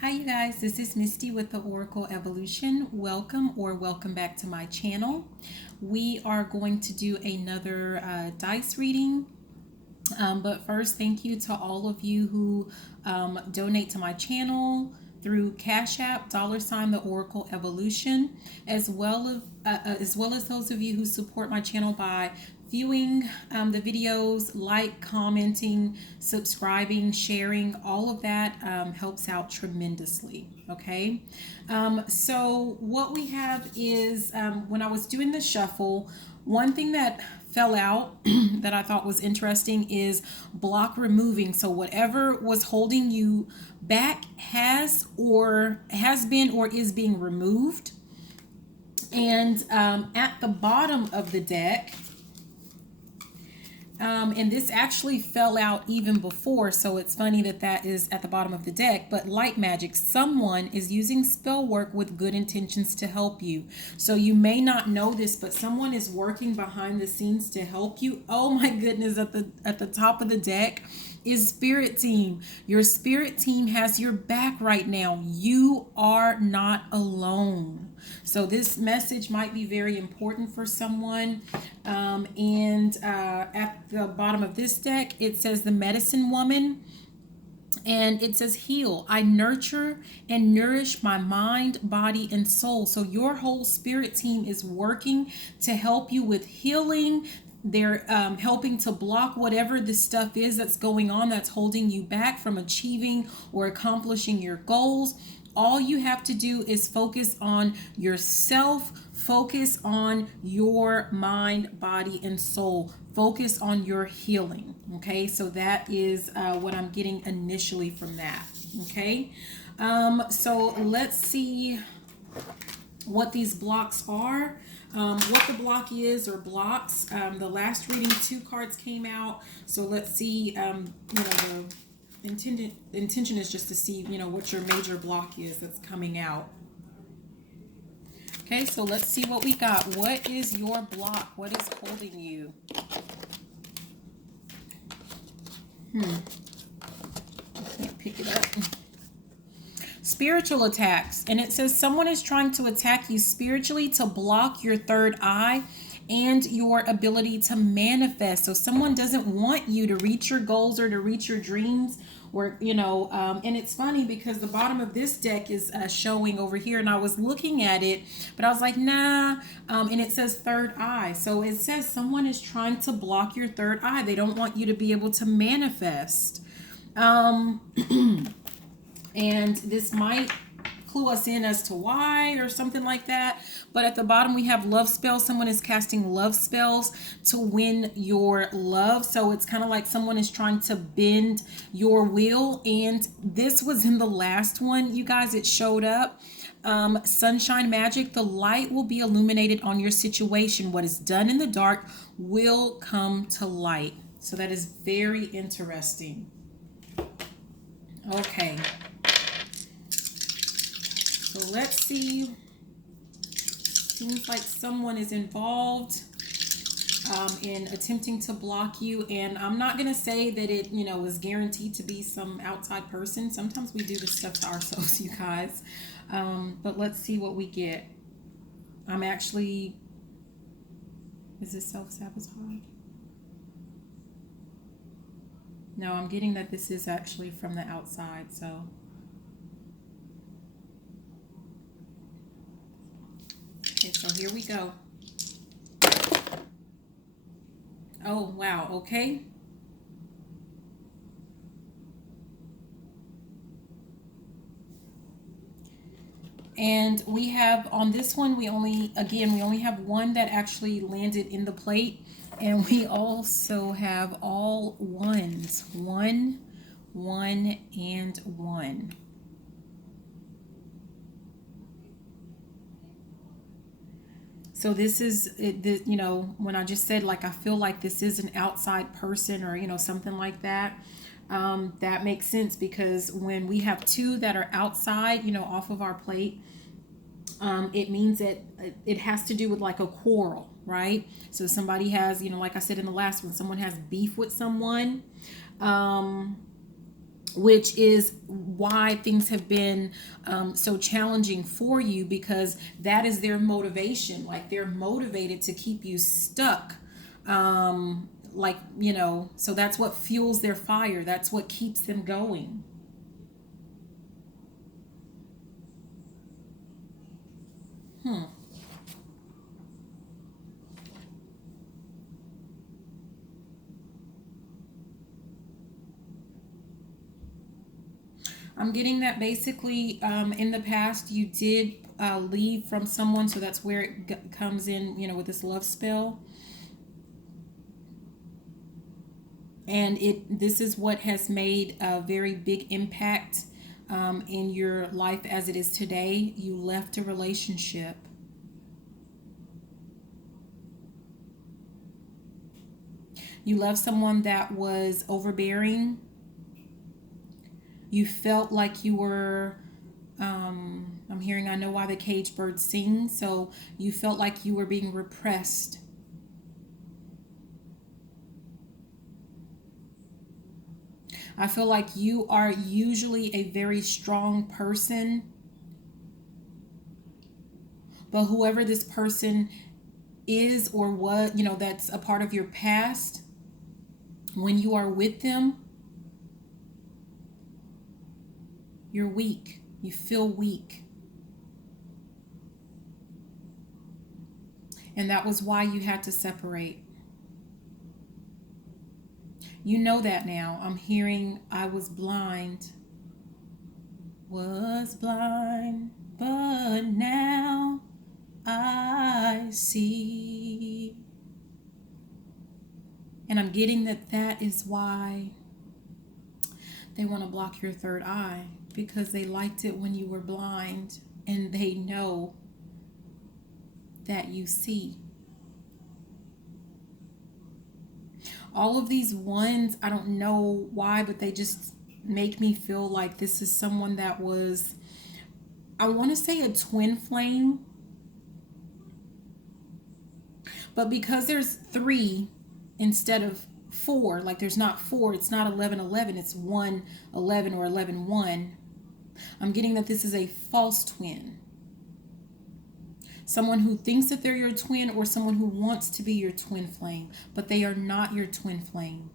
Hi you guys, this is Misty with the Oracle Evolution. Welcome back to my channel. We are going to do another dice reading. But first, thank you to all of you who donate to my channel through CashApp, $ the Oracle Evolution, as well as those of you who support my channel by viewing the videos, commenting, subscribing, sharing. All of that helps out tremendously. Okay, so what we have is when I was doing the shuffle, one thing that fell out that I thought was interesting is block removing. So whatever was holding you back has been or is being removed. And at the bottom of the deck, and this actually fell out even before, so it's funny that that is at the bottom of the deck. But light magic, someone is using spell work with good intentions to help you. So you may not know this, but someone is working behind the scenes to help you. Oh my goodness, at the top of the deck is spirit team. Your spirit team has your back right now. You are not alone. So this message might be very important for someone. At the bottom of this deck, it says the medicine woman. And it says heal. I nurture and nourish my mind, body, and soul. So your whole spirit team is working to help you with healing. They're helping to block whatever the stuff is that's going on that's holding you back from achieving or accomplishing your goals. All you have to do is focus on yourself, focus on your mind, body, and soul. Focus on your healing. Okay, so that is what I'm getting initially from that. Okay, so let's see what these blocks are. What the block is or blocks. The last reading, 2 cards came out. So let's see, the intention is just to see, what your major block is that's coming out. Okay, so let's see what we got. What is your block? What is holding you? I can't pick it up. Spiritual attacks. And it says someone is trying to attack you spiritually to block your third eye and your ability to manifest. So someone doesn't want you to reach your goals or to reach your dreams, or and it's funny because the bottom of this deck is showing over here, and I was looking at it, but I was like, nah. And it says third eye. So it says someone is trying to block your third eye. They don't want you to be able to manifest. And this might clue us in as to why or something like that. But at the bottom we have love spells. Someone is casting love spells to win your love. So it's kind of like someone is trying to bend your will. And this was in the last one, you guys. It showed up. Sunshine magic. The light will be illuminated on your situation. What is done in the dark will come to light. So that is very interesting. Okay. So let's see. Seems like someone is involved in attempting to block you. And I'm not going to say that it, is guaranteed to be some outside person. Sometimes we do this stuff to ourselves, you guys. But let's see what we get. Is this self-sabotage? No, I'm getting that this is actually from the outside, so. Okay, so here we go. Oh, wow, okay. And we have, on this one, we only have one that actually landed in the plate. And we also have all ones. 1, 1, and 1. So this is, when I just said, like, I feel like this is an outside person or, something like that. That makes sense because when we have 2 that are outside, off of our plate, it means that it has to do with like a quarrel, right? So somebody has, like I said in the last one, someone has beef with someone. which is why things have been so challenging for you, because that is their motivation. Like, they're motivated to keep you stuck. Like, so that's what fuels their fire. That's what keeps them going. I'm getting that basically in the past you did leave from someone, so that's where it comes in, with this love spell. And this is what has made a very big impact in your life as it is today. You left a relationship. You left someone that was overbearing. You felt like you were, I'm hearing, I know why the cage bird sings. So you felt like you were being repressed. I feel like you are usually a very strong person, but whoever this person is or what, that's a part of your past, when you are with them, you're weak. You feel weak. And that was why you had to separate. You know that now. I'm hearing, I was blind. Was blind, but now I see. And I'm getting that is why they want to block your third eye, because they liked it when you were blind, and they know that you see. All of these ones, I don't know why, but they just make me feel like this is someone that was, I want to say, a twin flame. But because there's 3 instead of 4, like there's not 4, it's not 11-11, it's 1-11 or 11-1. I'm getting that this is a false twin. Someone who thinks that they're your twin, or someone who wants to be your twin flame, but they are not your twin flame.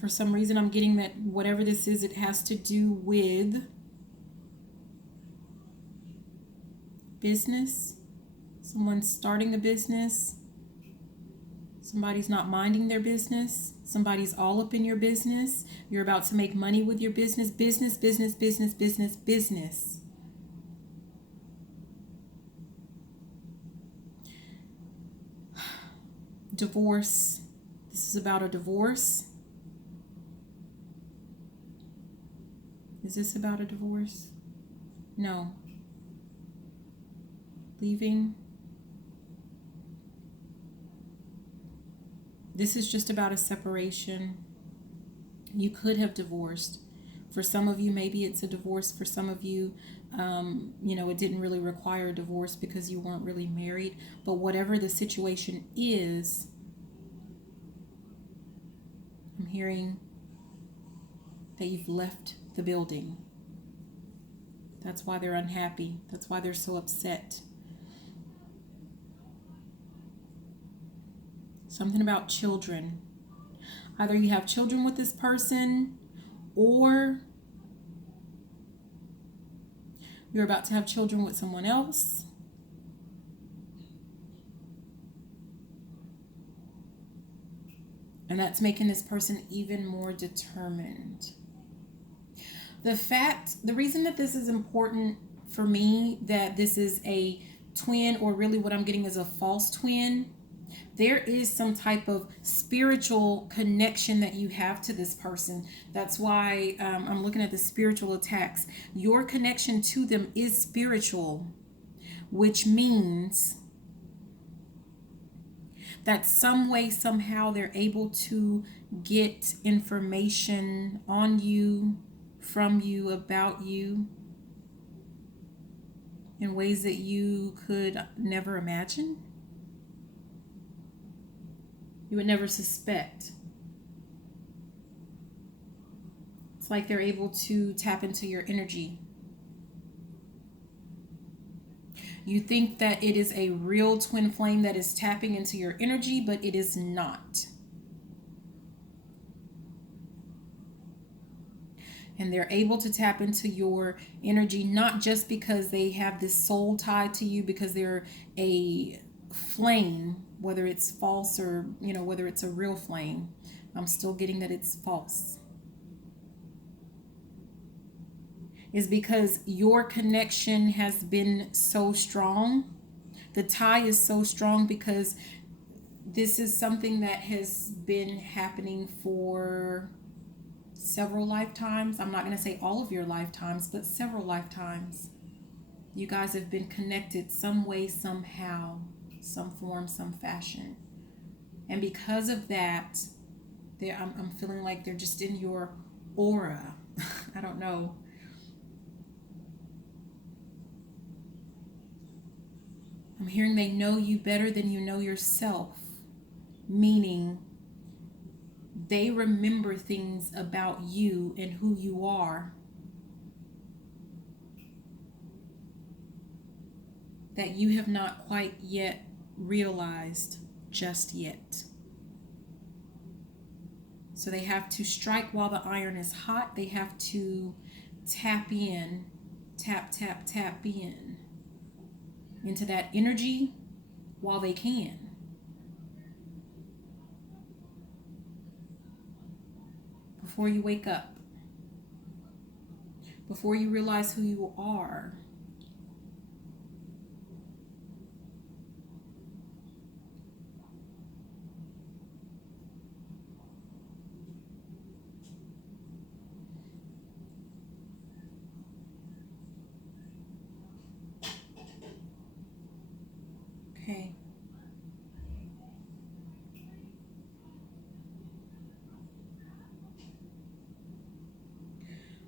For some reason, I'm getting that whatever this is, it has to do with business. Someone's starting a business. Somebody's not minding their business. Somebody's all up in your business. You're about to make money with your business. Business, business, business, business, business. Divorce. This is about a divorce. Is this about a divorce? No. Leaving. This is just about a separation. You could have divorced. For some of you, maybe it's a divorce. For some of you, it didn't really require a divorce because you weren't really married. But whatever the situation is, I'm hearing that you've left the building. That's why they're unhappy. That's why they're so upset. Something about children. Either you have children with this person, or you're about to have children with someone else. And that's making this person even more determined. The reason that this is important for me, that this is a twin, or really what I'm getting is a false twin, there is some type of spiritual connection that you have to this person. That's why I'm looking at the spiritual attacks. Your connection to them is spiritual, which means that some way, somehow, they're able to get information on you, from you, about you. in ways that you could never imagine, you would never suspect. It's like they're able to tap into your energy. You think that it is a real twin flame that is tapping into your energy, but it is not. And they're able to tap into your energy, not just because they have this soul tie to you, because they're a flame, whether it's false or, whether it's a real flame. I'm still getting that it's false. Is because your connection has been so strong. The tie is so strong because this is something that has been happening for several lifetimes. I'm not going to say all of your lifetimes, but several lifetimes. You guys have been connected some way, somehow, some form, some fashion. And because of that, I'm feeling like they're just in your aura. I don't know. I'm hearing they know you better than you know yourself, meaning they remember things about you and who you are that you have not quite yet realized just yet. So they have to strike while the iron is hot. They have to tap in, tap in into that energy while they can. Before you wake up, before you realize who you are. Okay.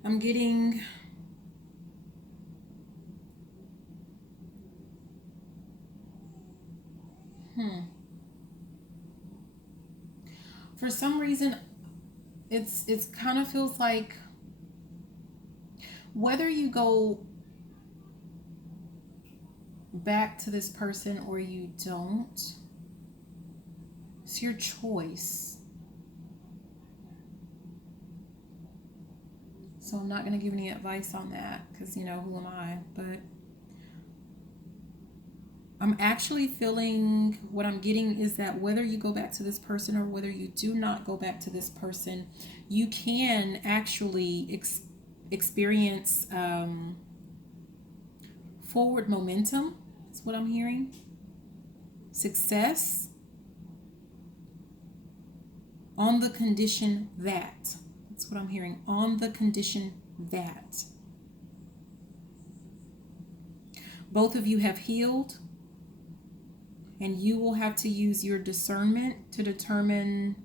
I'm getting for some reason it's kind of feels like whether you go back to this person or you don't, it's your choice. So I'm not going to give any advice on that because, who am I? But I'm actually feeling what I'm getting is that whether you go back to this person or whether you do not go back to this person, you can actually experience forward momentum. That's what I'm hearing. Success on the condition that. That's what I'm hearing. On the condition that both of you have healed, and you will have to use your discernment to determine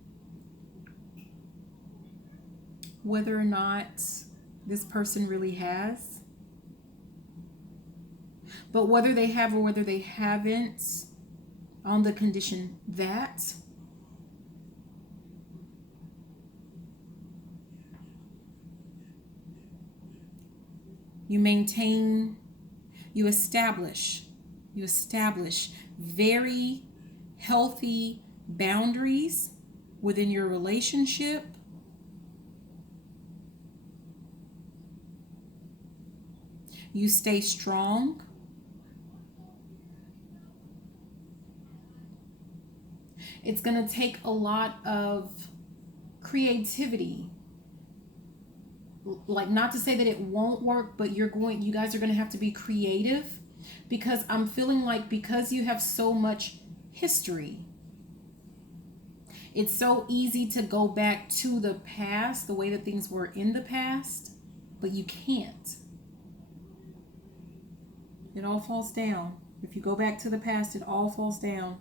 whether or not this person really has. But whether they have or whether they haven't, on the condition that you maintain, you establish very healthy boundaries within your relationship. You stay strong. It's going to take a lot of creativity. Like, not to say that it won't work, but you guys are going to have to be creative, because I'm feeling like because you have so much history, it's so easy to go back to the past, the way that things were in the past, but you can't. It all falls down. If you go back to the past, it all falls down.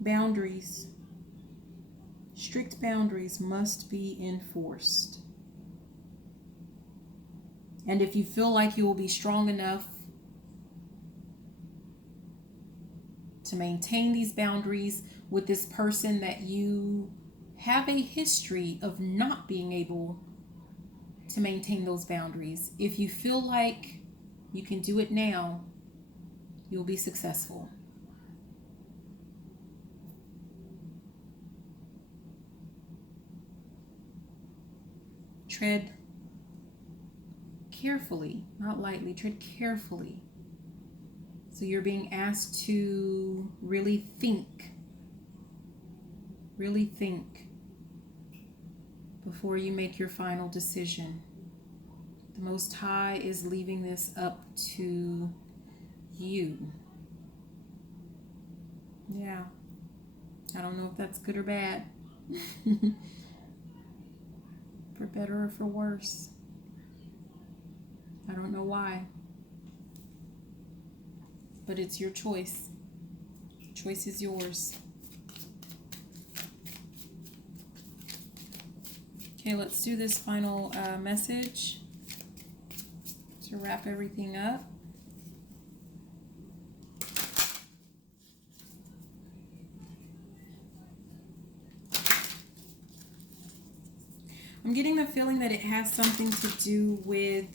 Boundaries. Strict boundaries must be enforced. And if you feel like you will be strong enough to maintain these boundaries with this person that you have a history of not being able to maintain those boundaries, if you feel like you can do it now, you'll be successful. Tread carefully, not lightly, tread carefully. So you're being asked to really think before you make your final decision. The Most High is leaving this up to you. Yeah. I don't know if that's good or bad. For better or for worse. I don't know why. But it's your choice. The choice is yours. Okay, let's do this final message to wrap everything up. I'm getting the feeling that it has something to do with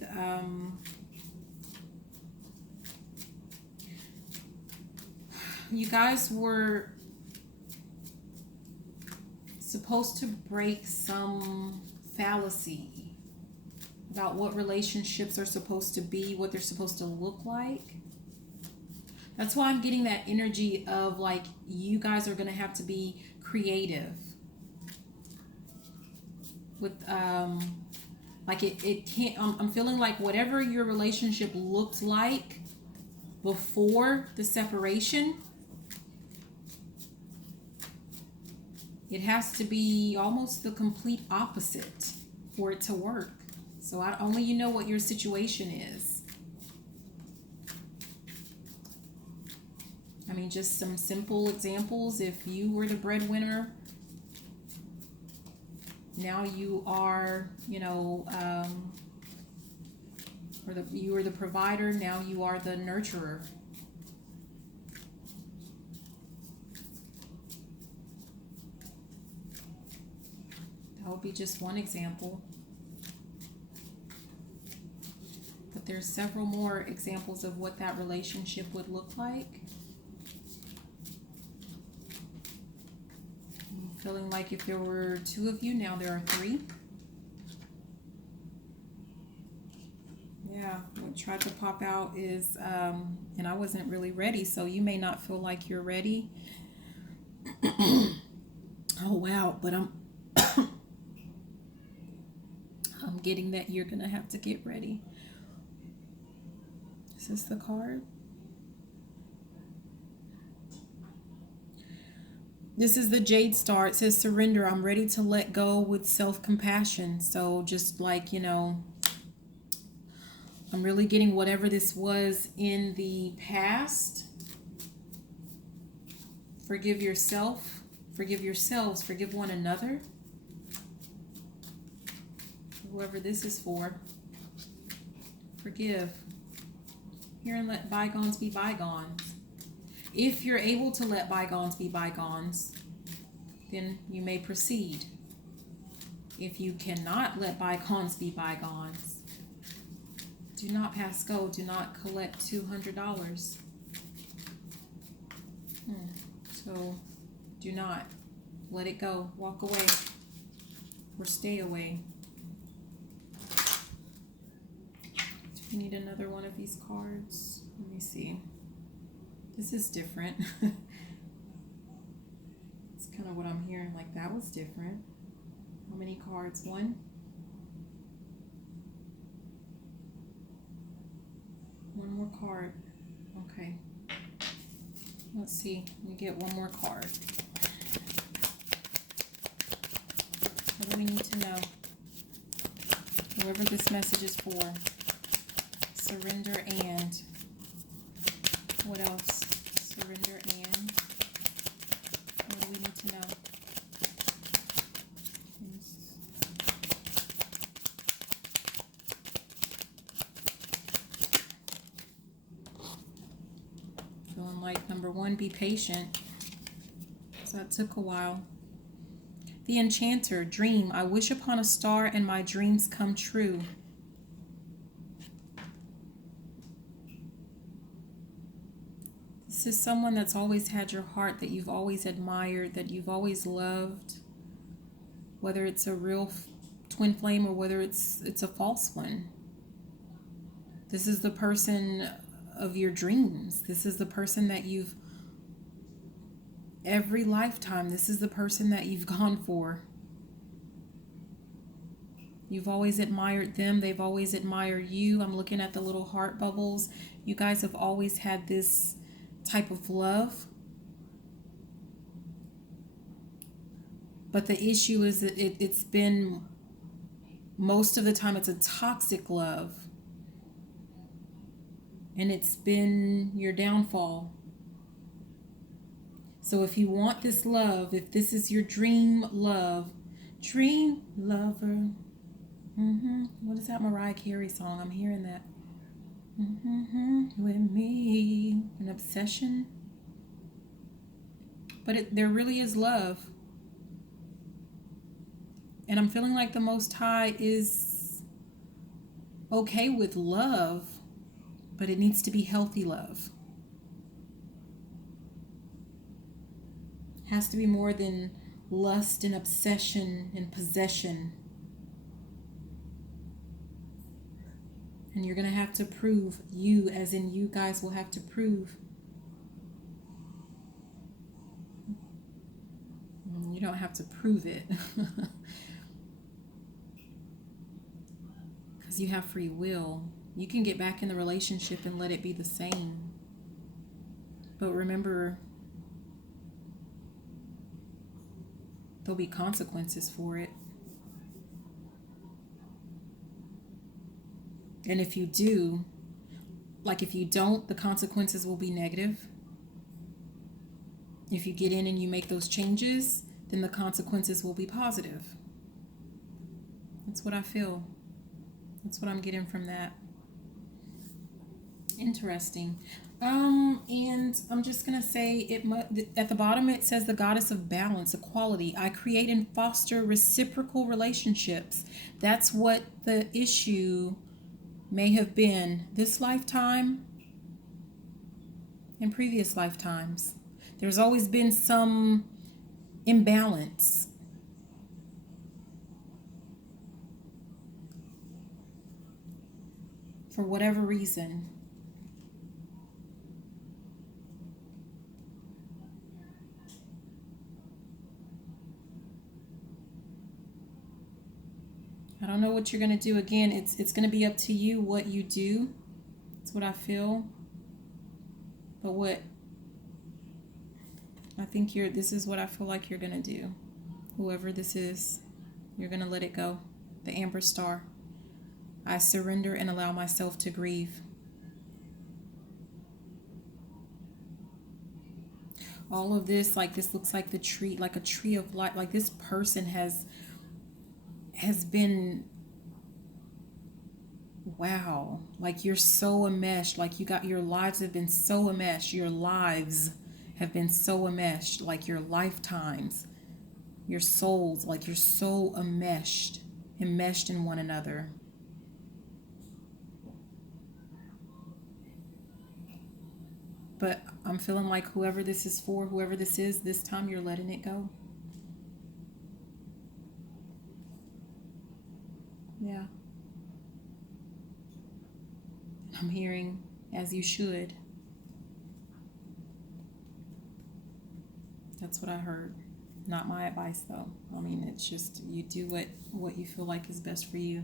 you guys were supposed to break some fallacy about what relationships are supposed to be, what they're supposed to look like. That's why I'm getting that energy of like you guys are going to have to be creative with like it can't I'm feeling like whatever your relationship looked like before the separation, it has to be almost the complete opposite for it to work. So only you know what your situation is. I mean, just some simple examples. If you were the breadwinner, now you are, you know, you were the provider, now you are the nurturer. That would be just one example. But there's several more examples of what that relationship would look like. I'm feeling like if there were two of you, now there are three. Yeah, what tried to pop out is, and I wasn't really ready, so you may not feel like you're ready. Oh, wow, but I'm getting that you're going to have to get ready. Is this the card? This is the Jade Star. It says surrender. I'm ready to let go with self-compassion. So just like, you know, I'm really getting whatever this was in the past. Forgive yourself. Forgive yourselves. Forgive one another. Whoever this is for. Forgive. Here and let bygones be bygones. If you're able to let bygones be bygones, then you may proceed. If you cannot let bygones be bygones, do not pass go. Do not collect $200. So do not. Let it go. Walk away. Or stay away. Do we need another one of these cards? Let me see. This is different. It's kind of what I'm hearing. Like, that was different. How many cards? One? One more card. Okay. Let's see. Let me get one more card. What do we need to know? Whoever this message is for. Surrender and... What else? Surrender and... What do we need to know? like, number one, be patient. So that took a while. The Enchanter, dream. I wish upon a star and my dreams come true. This is someone that's always had your heart, that you've always admired, that you've always loved. Whether it's a real twin flame or whether it's a false one. This is the person of your dreams. This is the person that you've, every lifetime, this is the person that you've gone for. You've always admired them. They've always admired you. I'm looking at the little heart bubbles. You guys have always had this type of love. But the issue is that it's been, most of the time, it's a toxic love. And it's been your downfall. So if you want this love, if this is your dream love, dream lover. What is that Mariah Carey song? I'm hearing that. With me. An obsession. But there really is love. And I'm feeling like the Most High is okay with love, but it needs to be healthy love. It has to be more than lust and obsession and possession. And you're going to have to prove, you as in you guys will have to prove. You don't have to prove it. Because you have free will. You can get back in the relationship and let it be the same. But remember, there'll be consequences for it. And if you do, like if you don't, the consequences will be negative. If you get in and you make those changes, then the consequences will be positive. That's what I feel. That's what I'm getting from that. Interesting. And I'm just going to say, at the bottom it says the goddess of balance, equality. I create and foster reciprocal relationships. That's what the issue may have been this lifetime and previous lifetimes. There's always been some imbalance. For whatever reason. I don't know what you're going to do. Again, it's going to be up to you what you do. That's what I feel. But what I think this is what I feel like you're going to do. Whoever this is, you're going to let it go. The Amber Star. I surrender and allow myself to grieve. All of this, like this looks like the tree, like a tree of life. Like this person has been, wow, like you're so enmeshed, like your lives have been so enmeshed, your lives have been so enmeshed, like your lifetimes, your souls, like you're so enmeshed in one another. But I'm feeling like whoever this is for, whoever this is, this time you're letting it go. Yeah. I'm hearing, as you should. That's what I heard. Not my advice, though. I mean, it's just you do what you feel like is best for you.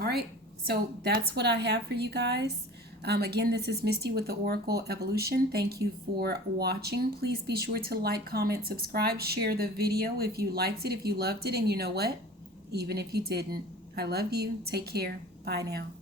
All right. So that's what I have for you guys. Again, this is Misty with the Oracle Evolution. Thank you for watching. Please be sure to like, comment, subscribe, share the video if you liked it, if you loved it, and you know what? Even if you didn't, I love you. Take care. Bye now.